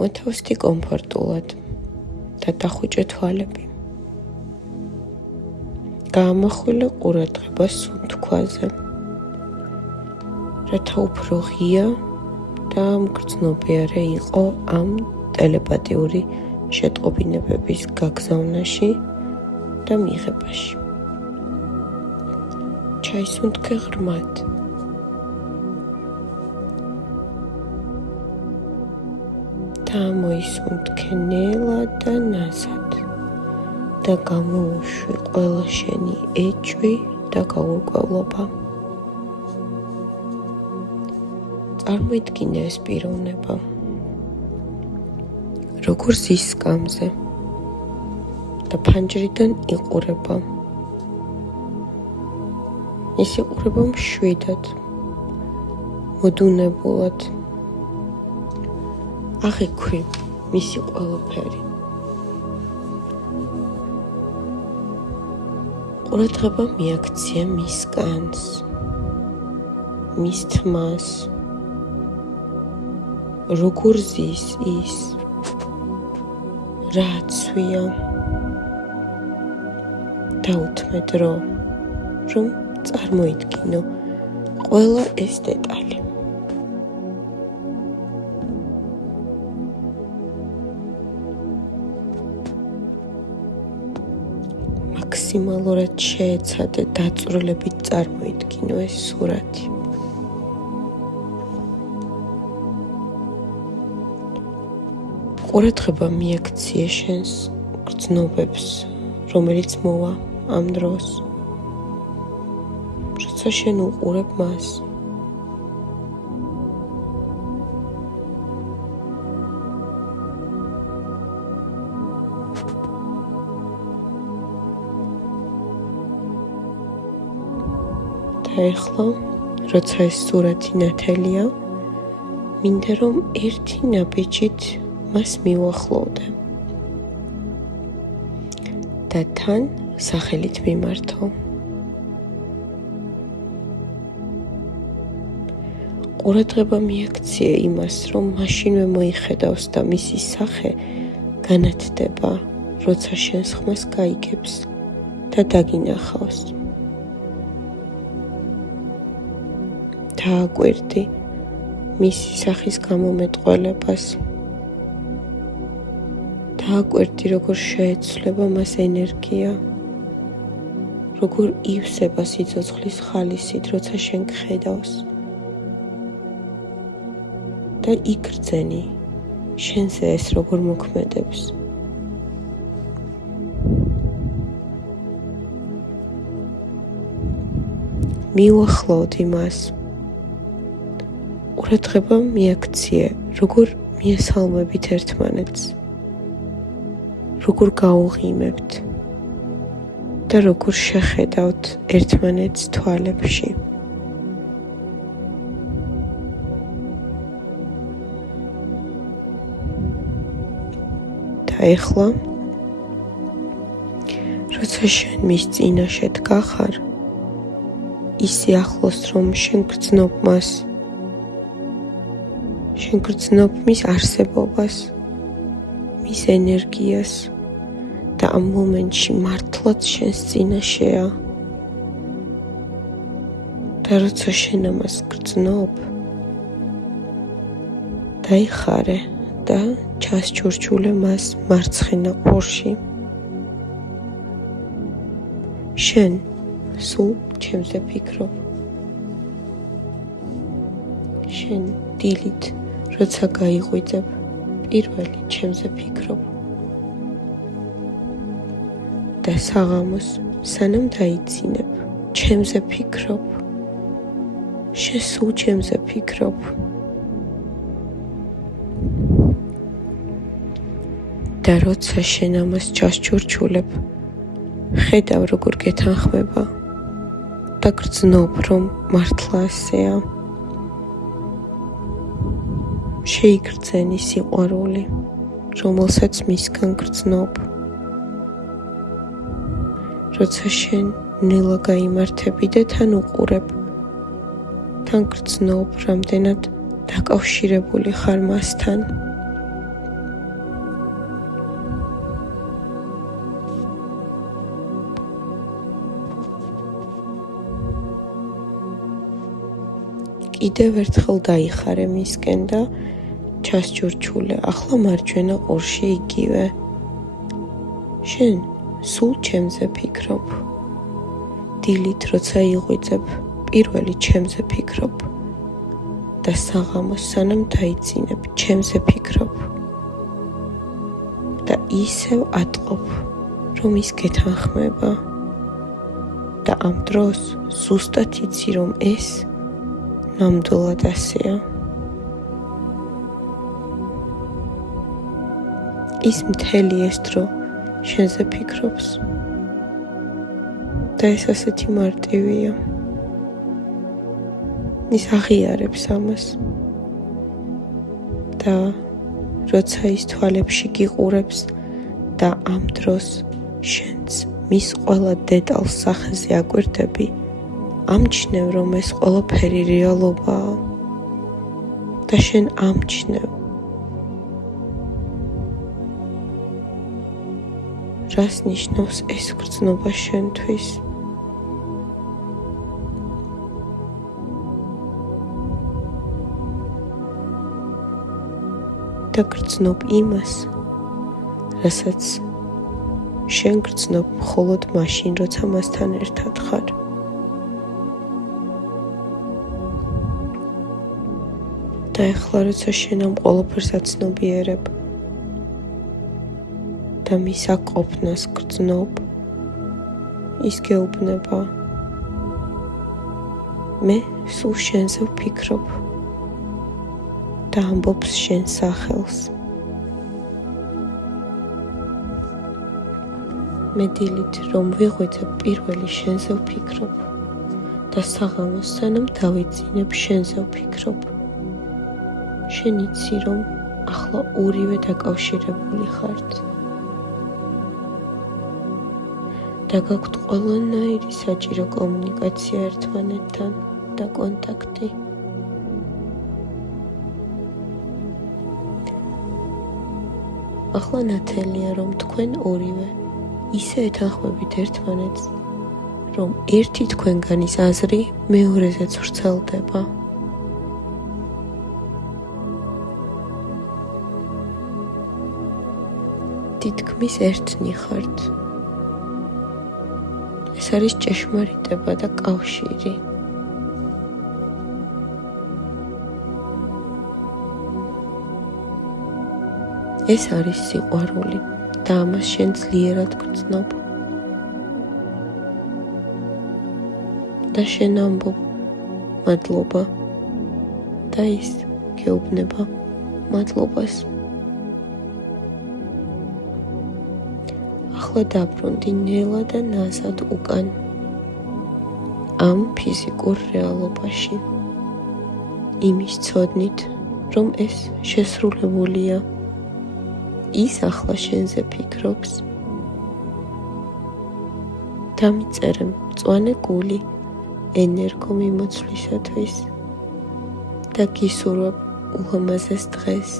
მოთავსდი კომფორტულად და დახუჭე თვალები. გაამახვილე ყურადღება სუნთქვაზე, რათა უფრო ღია და მგრძნობიარე იყო ამ ტელეპათიური შეტყობინებების გაგზავნაში და მიღებაში. ჩაისუნთქე ღრმად. და მოისუნთქე ნელა და ნაზად და გამოუშვი ყველა შენი ეჭვი და გაურკვევლობა. წარმოიდგინე ეს პიროვნება, როგორ ზის სკამზე და ფანჯრიდან იყურება. ის იყურება მშვიდად, მოდუნებულად. აღიქვი მისი ყველაფერი. ყურადღება მიაქცია მის კანს, მის თმას, როგორ ზის ის, რა აცვია. დაუთმე დრო, რომ წარმოიდგინო ყველა ეს დეტალი. მაქსიმალურად შეეცადე დაწვრილებით წარმოიდგინო ეს სურათი. ყურადღება მიაქცია შენს გრძნობებს, რომელიც მოვა ამ დროს. როცა შენ უყურებ მას, და ეხლა, როცა ეს სურათი ნათელია, მინდა რომ ერთი ნაბიჯით მას მივახლოვდე და თან სახელით მიმართო. ყურადღება მიაქცია იმას, რომ მაშინვე მოიხედავს და მისი სახე განათდება, როცა შენს ხმას გაიგებს და დაგინახავს. დააკვირდი მისი სახის გამომეტყველებას. დააკვირდი, როგორ შეეცვლება მას ენერგია, როგორ ივსება სიცოცხლის ხალისით, როცა შენ გხედავს. და იგრძენი შენზე ეს როგორ მოქმედებს. მიუახლოვდი მას. ყურადღება მიაქცია, როგორ მიესალმებით ერთმანეთს, როგორ გაუღიმებთ და როგორ შეხედავთ ერთმანეთს თვალებში. და ეხლა, როცა შენ მის წინაშე დგახარ, ისე ახლოს, რომ შენ გრძნობ მას, შენ გრძნობ მის არსებობას, მის ენერგიას და ამ მომენტში მართლაც შენს წინაშეა. და როცა შენ ამას გრძნობ, დაიხარე და ჩასჩურჩულე მას მარცხენა ყურში. შენ სულ ჩემზე ფიქრობ. შენ დილით, როცა გაიღვიძებ, პირველი ჩემზე ფიქრობ. და საღამოს, სანამ დაიცინებ, ჩემზე ფიქრობ. შენ სულ ჩემზე ფიქრობ. და როცა შენ ამას ჩასჩურჩულებ, ხედავ როგორ გეთანხმება და გრძნობ, რომ მართლა ასეა. შეიგრძენი სიყვარული, რომელსაც მისგან გრძნობ. როცა შენ ნელა გაიმართები და თან უყურებ, თან გრძნობ, რამდენად დაკავშირებული ხარ მასთან. კიდევ ერთხელ დაიხარე მისკენ და ჩასჯურჩულე, ახლა მარჯვენა ყურში იგივე. შენ სულ ჩემზე ფიქრობ. დილით როცა იღვიძებ, პირველი ჩემზე ფიქრობ. და საღამოს სანამ დაიძინებ, ჩემზე ფიქრობ. და ისევ ატყობ, რომ ის გეთანხმება. და ამ დროს ზუსტად იცი, რომ ეს ნამდვილად ასეა. ის მთელი ეს დრო შენზე ფიქრობს. და ეს ასეთი მარტივია. ის აღიარებს ამას. და როცა ის თვალებში გიყურებს და ამ დროს შენც მის ყველა დეტალს სახეზე აკვირდები, ამჩნევ, რომ ეს ყველაფერი რეალობაა. და შენ ამჩნევ, რას ნიშნავს ეს გრძნობა შენთვის. და გრძნობ იმას, რასაც შენ გრძნობ მხოლოდ მაშინ, როცა მასთან ერთად ხარ. და ეხლა როცა შენ ამ ყველაფერს აცნობიერებ და მის აყოფნას გრძნობ, ის გეუბნება, მე სულ შენზე ვფიქრობ და ამბობს შენ სახელს. მე დილით რომ ვიღვიძებ, პირველი შენზე ვფიქრობ და საღამოს სანამ დავიძინებ, შენზე ვფიქრობ. შენ იცი, რომ ახლა ორივე დაკავშირებული ხართ და გაქვთ ყველანაირი საჭირო კომუნიკაცია ერთმანეთთან და კონტაქტი. ახლა ნათელია, რომ თქვენ ორივე ისე ეთანხმებით ერთმანეთს, რომ ერთი თქვენგანის აზრი მეორეზეც ვრცელდება. თითქმის ერთნი ხართ. ეს არის ჭეშმარიტება და კავშირი. ეს არის სიყვარული და ამას შენ ძლიერად გრძნობ. და შენ ამბობ მადლობა და ის გეუბნება მადლობას. ახლა დაბრუნდი ნელა და ნაზად უკან ამ ფიზიკურ რეალობაში, იმის ცოდნით, რომ ეს შესრულებულია. ის ახლა შენზე ფიქრობს. დამიწერე მწვანე გული ენერგო მიმოცვლისათვის და გისურვებ ულამაზეს დღეს.